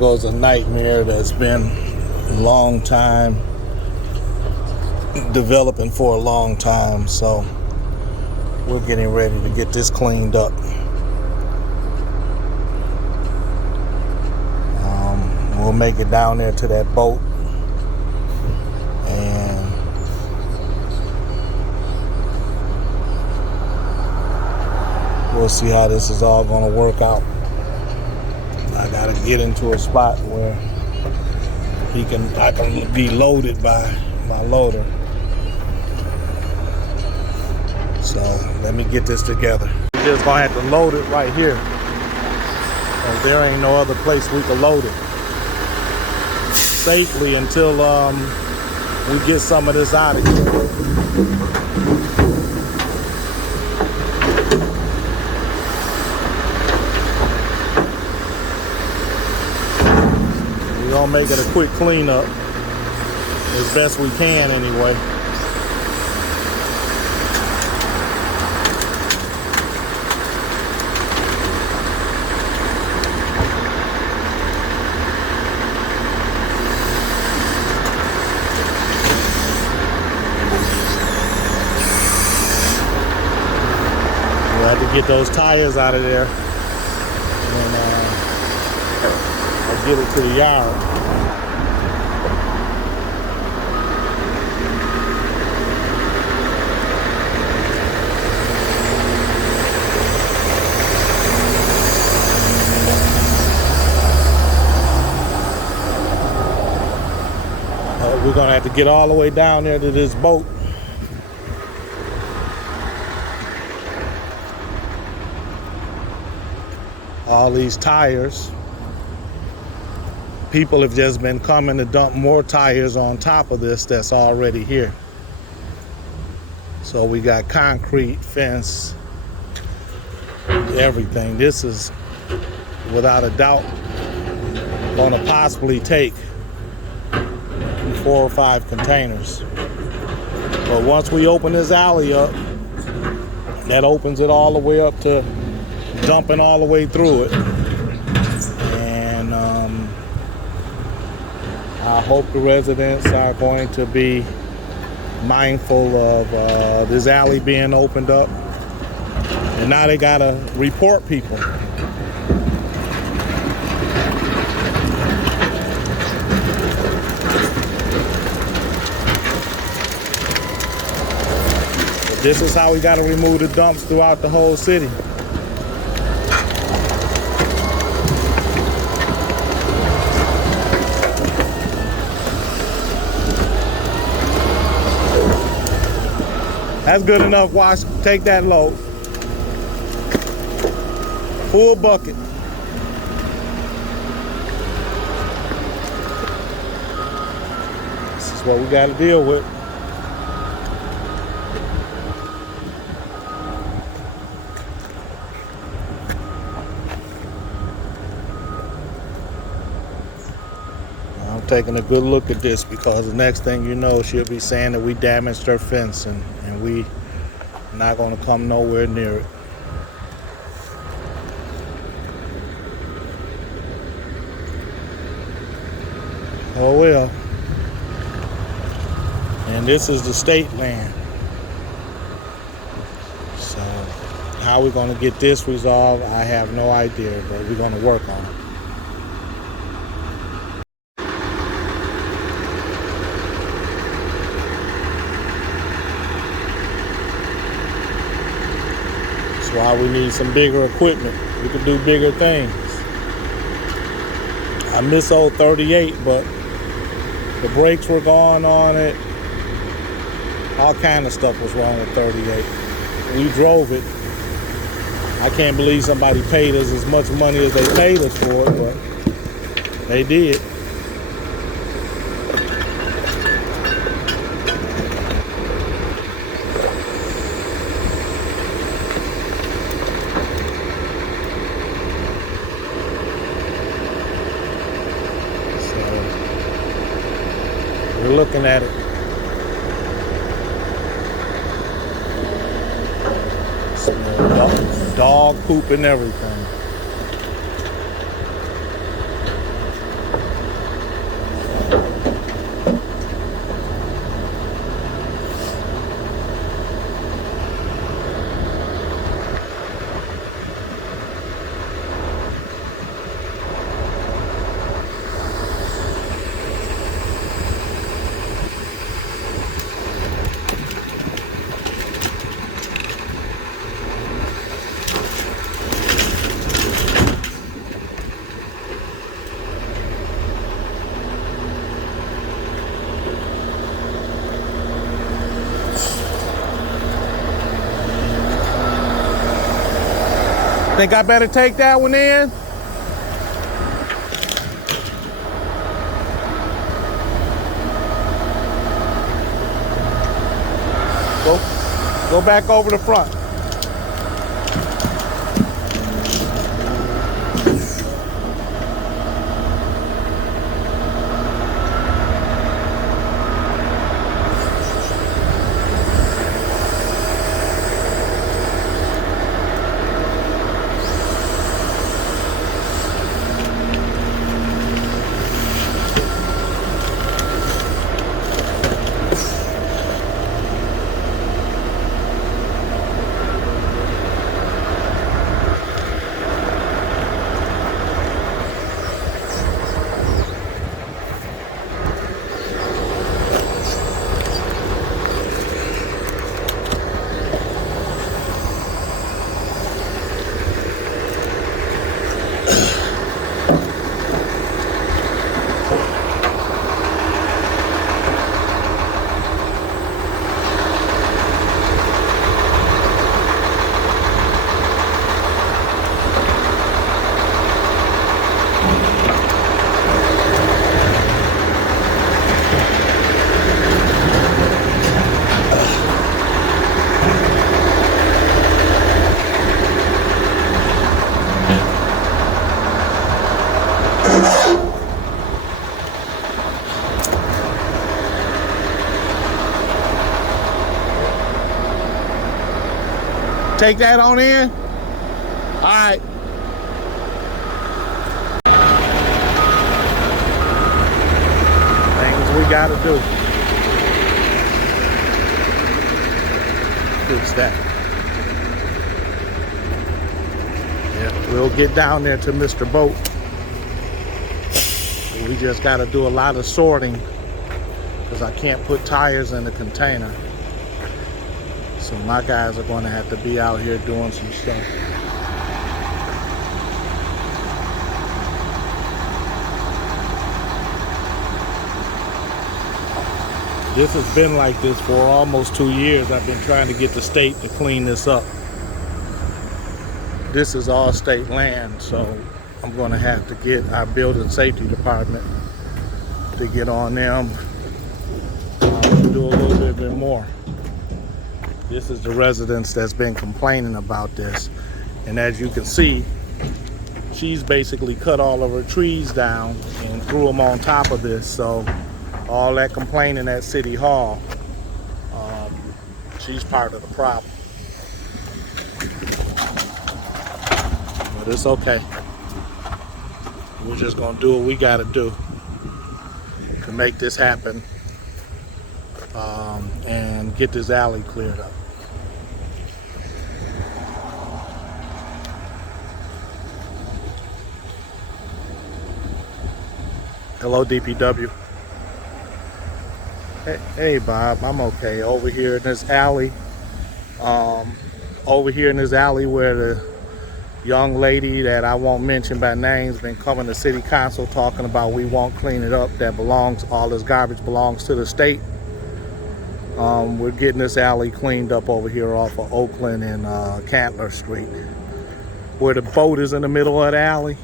goes a nightmare that's been a long time, developing for a long time. So we're getting ready to get this cleaned up. We'll make it down there to that boat, and we'll see how this is all going to work out. I gotta get into a spot where I can be loaded by my loader. So let me get this together. We're just gonna have to load it right here, because there ain't no other place we can load it safely until we get some of this out of here. We're gonna make it a quick cleanup as best we can anyway. Get those tires out of there, and I'll get it to the yard. We're gonna have to get all the way down there to this boat. All these tires, people have just been coming to dump more tires on top of this that's already here. So we got concrete, fence, everything. This is without a doubt going to possibly take 4 or 5 containers. But once we open this alley up, that opens it all the way up to dumping all the way through it. And I hope the residents are going to be mindful of this alley being opened up. And now they gotta report people. But this is how we gotta remove the dumps throughout the whole city. That's good enough. Wash, take that load. Full bucket. This is what we got to deal with. I'm taking a good look at this, because the next thing you know, she'll be saying that we damaged her fence, and we not going to come nowhere near it. Oh well. And this is the state land. So how we're going to get this resolved, I have no idea, but we're going to work on it. That's why we need some bigger equipment. We can do bigger things. I miss old 38, but the brakes were gone on it. All kind of stuff was wrong with 38. We drove it. I can't believe somebody paid us as much money as they paid us for it, but they did. We're looking at it. Dog poop and everything. Think I better take that one in? Go back over the front. Take that on in. All right. Things we gotta do. Fix that. Yeah, we'll get down there to Mr. Boat. We just gotta do a lot of sorting because I can't put tires in the container. So my guys are going to have to be out here doing some stuff. This has been like this for almost 2 years. I've been trying to get the state to clean this up. This is all state land, so I'm going to have to get our building safety department to get on them and do a little bit more. This is the residents that's been complaining about this. And as you can see, she's basically cut all of her trees down and threw them on top of this. So all that complaining at City Hall, she's part of the problem. But it's okay. We're just gonna do what we gotta do to make this happen and get this alley cleared up. Hello, DPW. Hey, Bob, I'm okay. Over here in this alley, where the young lady that I won't mention by names been coming to city council talking about we won't clean it up, that all this garbage belongs to the state. We're getting this alley cleaned up over here off of Oakland and Chandler Street, where the boat is in the middle of the alley.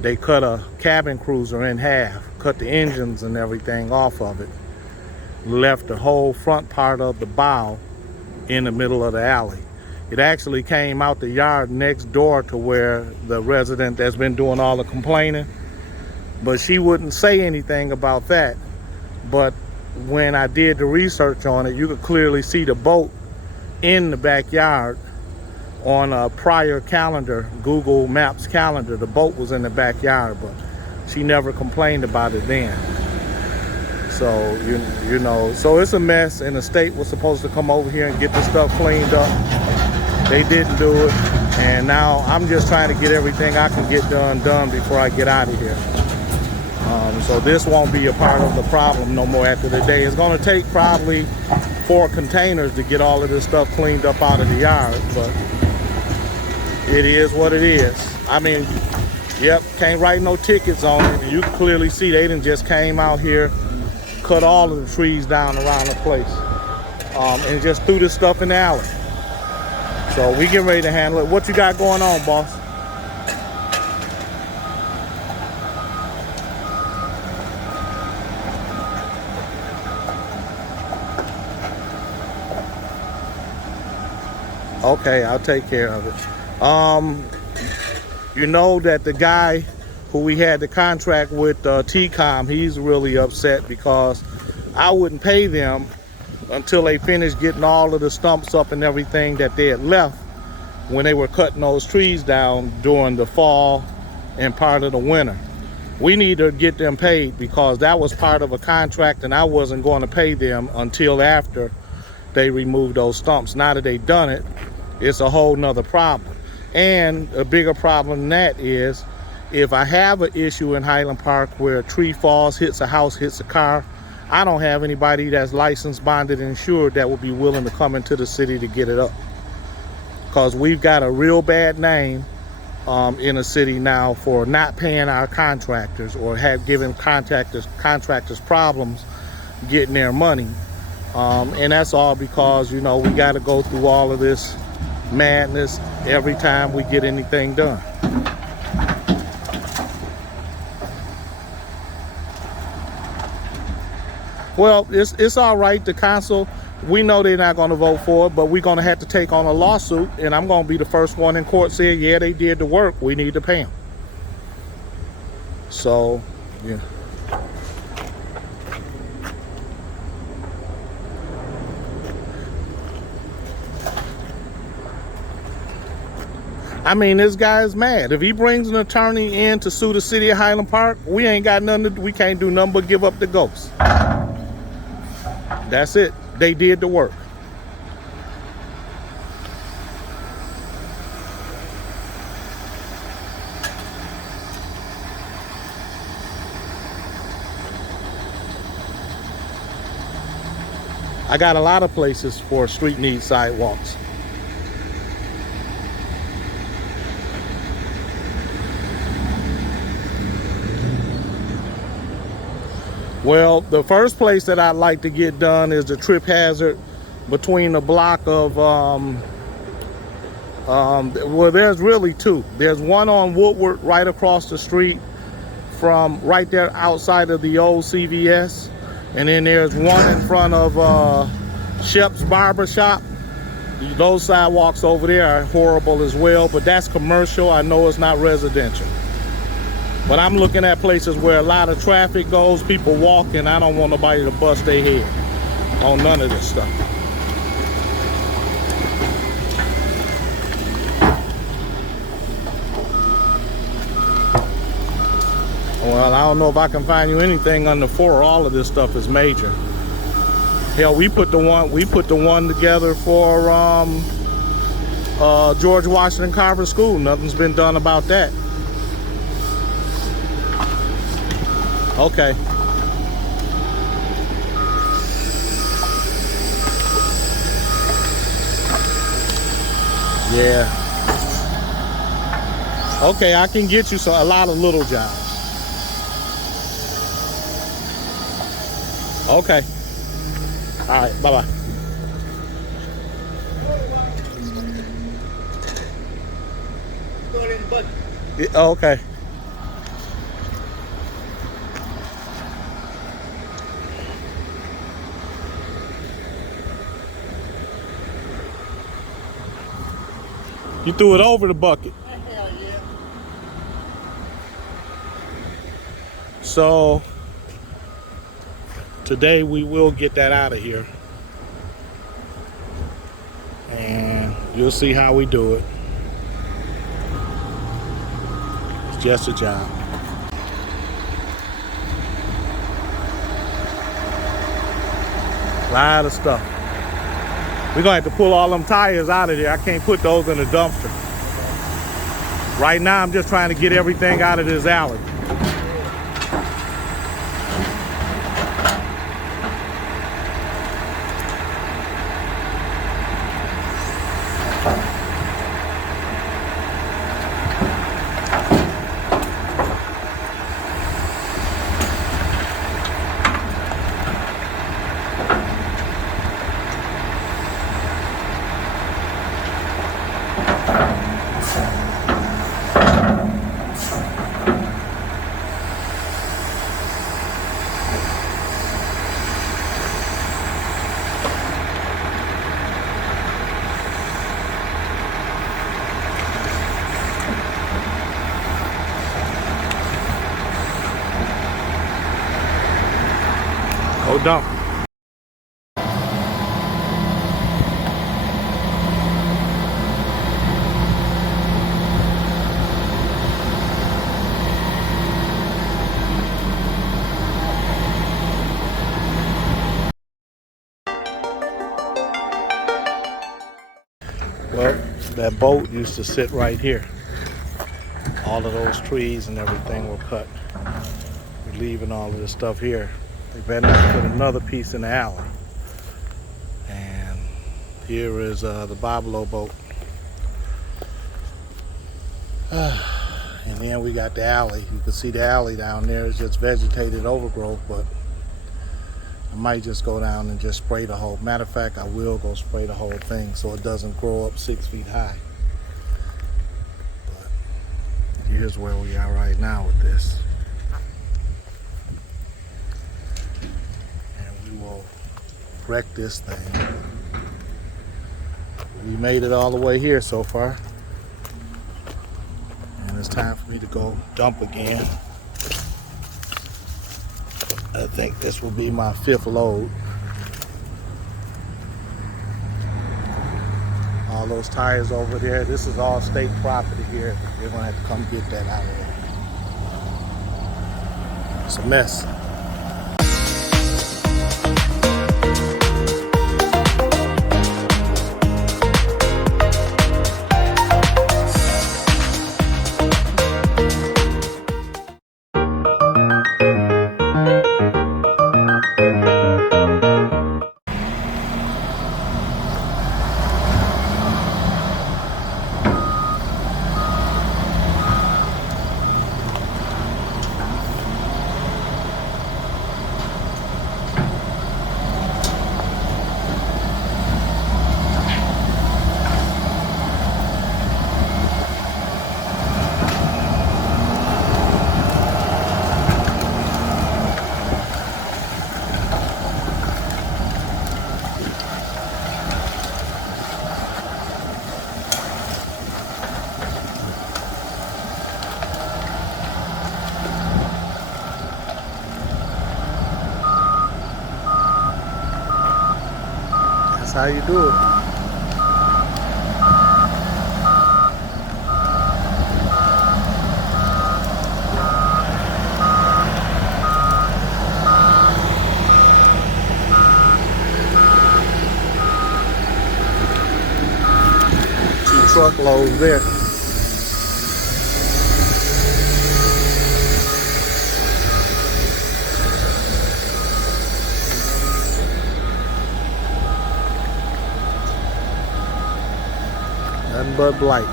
They cut a cabin cruiser in half, cut the engines and everything off of it, left the whole front part of the bow in the middle of the alley. It actually came out the yard next door to where the resident that's been doing all the complaining, but she wouldn't say anything about that. But when I did the research on it, you could clearly see the boat in the backyard. On a prior calendar, Google Maps calendar, the boat was in the backyard, but she never complained about it then. So, you know, so it's a mess, and the state was supposed to come over here and get this stuff cleaned up. They didn't do it, and now I'm just trying to get everything I can get done before I get out of here. So this won't be a part of the problem no more after the day. It's gonna take probably 4 containers to get all of this stuff cleaned up out of the yard, but it is what it is. I mean, yep, can't write no tickets on it. You can clearly see they done just came out here, cut all of the trees down around the place, and just threw this stuff in the alley. So we getting ready to handle it. What you got going on, boss? Okay, I'll take care of it. You know that the guy who we had the contract with, T-Com, he's really upset because I wouldn't pay them until they finished getting all of the stumps up and everything that they had left when they were cutting those trees down during the fall and part of the winter. We need to get them paid because that was part of a contract and I wasn't going to pay them until after they removed those stumps. Now that they've done it, it's a whole nother problem. And a bigger problem than that is if I have an issue in Highland Park where a tree falls, hits a house, hits a car, I don't have anybody that's licensed, bonded, and insured that would be willing to come into the city to get it up. Because we've got a real bad name in the city now for not paying our contractors or have given contractors problems getting their money. And that's all because, you know, we got to go through all of this madness every time we get anything done. Well, it's all right. The council, we know they're not going to vote for it, but we're going to have to take on a lawsuit, and I'm going to be the first one in court saying, yeah, they did the work. We need to pay them. So, yeah. I mean, this guy is mad. If he brings an attorney in to sue the city of Highland Park, we ain't got nothing we can't do nothing but give up the ghost. That's it. They did the work. I got a lot of places for street needs sidewalks. Well, the first place that I'd like to get done is the trip hazard between the block of, well, there's really two. There's one on Woodward right across the street from right there outside of the old CVS. And then there's one in front of Shep's Barber Shop. Those sidewalks over there are horrible as well, but that's commercial. I know it's not residential. But I'm looking at places where a lot of traffic goes, people walk, and I don't want nobody to bust their head on none of this stuff. Well, I don't know if I can find you anything under 4. All of this stuff is major. Hell, we put the one together for George Washington Carver School. Nothing's been done about that. Okay. Yeah. Okay, I can get you a lot of little jobs. Okay. All right, bye-bye. Throw it in the bucket. Yeah, okay. You threw it over the bucket. Hell yeah. So today we will get that out of here. And you'll see how we do it. It's just a job. A lot of stuff. We're gonna have to pull all them tires out of there. I can't put those in the dumpster. Right now, I'm just trying to get everything out of this alley. dump. Well, that boat used to sit right here. All of those trees and everything were cut. We're leaving all of this stuff here. They better not put another piece in the alley. And here is the Boblo boat. And then we got the alley. You can see the alley down there is just vegetated overgrowth, but I might just go down and just spray the whole. Matter of fact, I will go spray the whole thing so it doesn't grow up 6 feet high. But here's where we are right now with this. And we will wreck this thing. We made it all the way here so far. And it's time for me to go dump again. I think this will be my 5th load. All those tires over there, this is all state property here. They're gonna have to come get that out of there. It's a mess. That's how you do it. Truckloads there. Nothing but blight.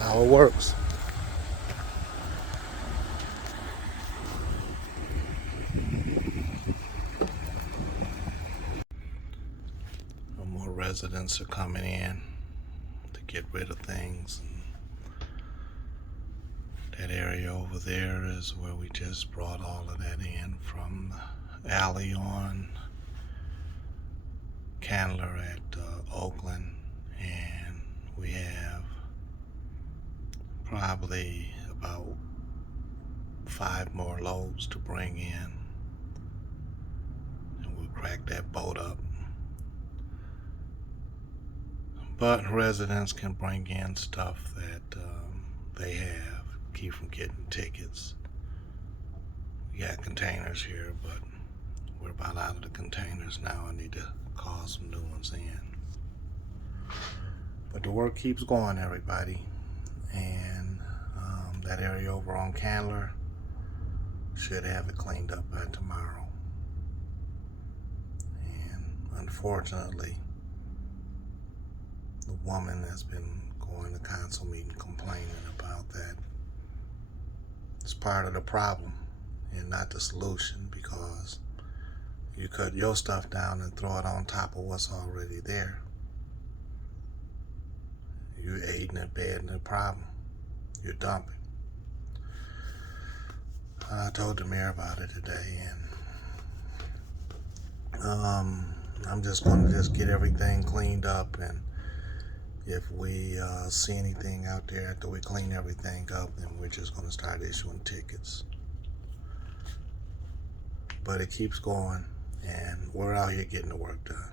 How it works. No more residents are coming in to get rid of things. And that area over there is where we just brought all of that in from the alley on Chandler at Oakland, and we have probably about 5 more loads to bring in, and we'll crack that boat up. But residents can bring in stuff that they have, keep from getting tickets. We got containers here, but we're about out of the containers now. I need to call some new ones in. But the work keeps going, everybody. And that area over on Chandler should have it cleaned up by tomorrow. And unfortunately, the woman has been going to council meeting complaining about that. It's part of the problem. and not the solution, because you cut your stuff down and throw it on top of what's already there. You're aiding and abetting the problem. You're dumping. I told the mayor about it today, and I'm just gonna get everything cleaned up, and if we see anything out there after we clean everything up, then we're just gonna start issuing tickets. But it keeps going, and we're out here getting the work done.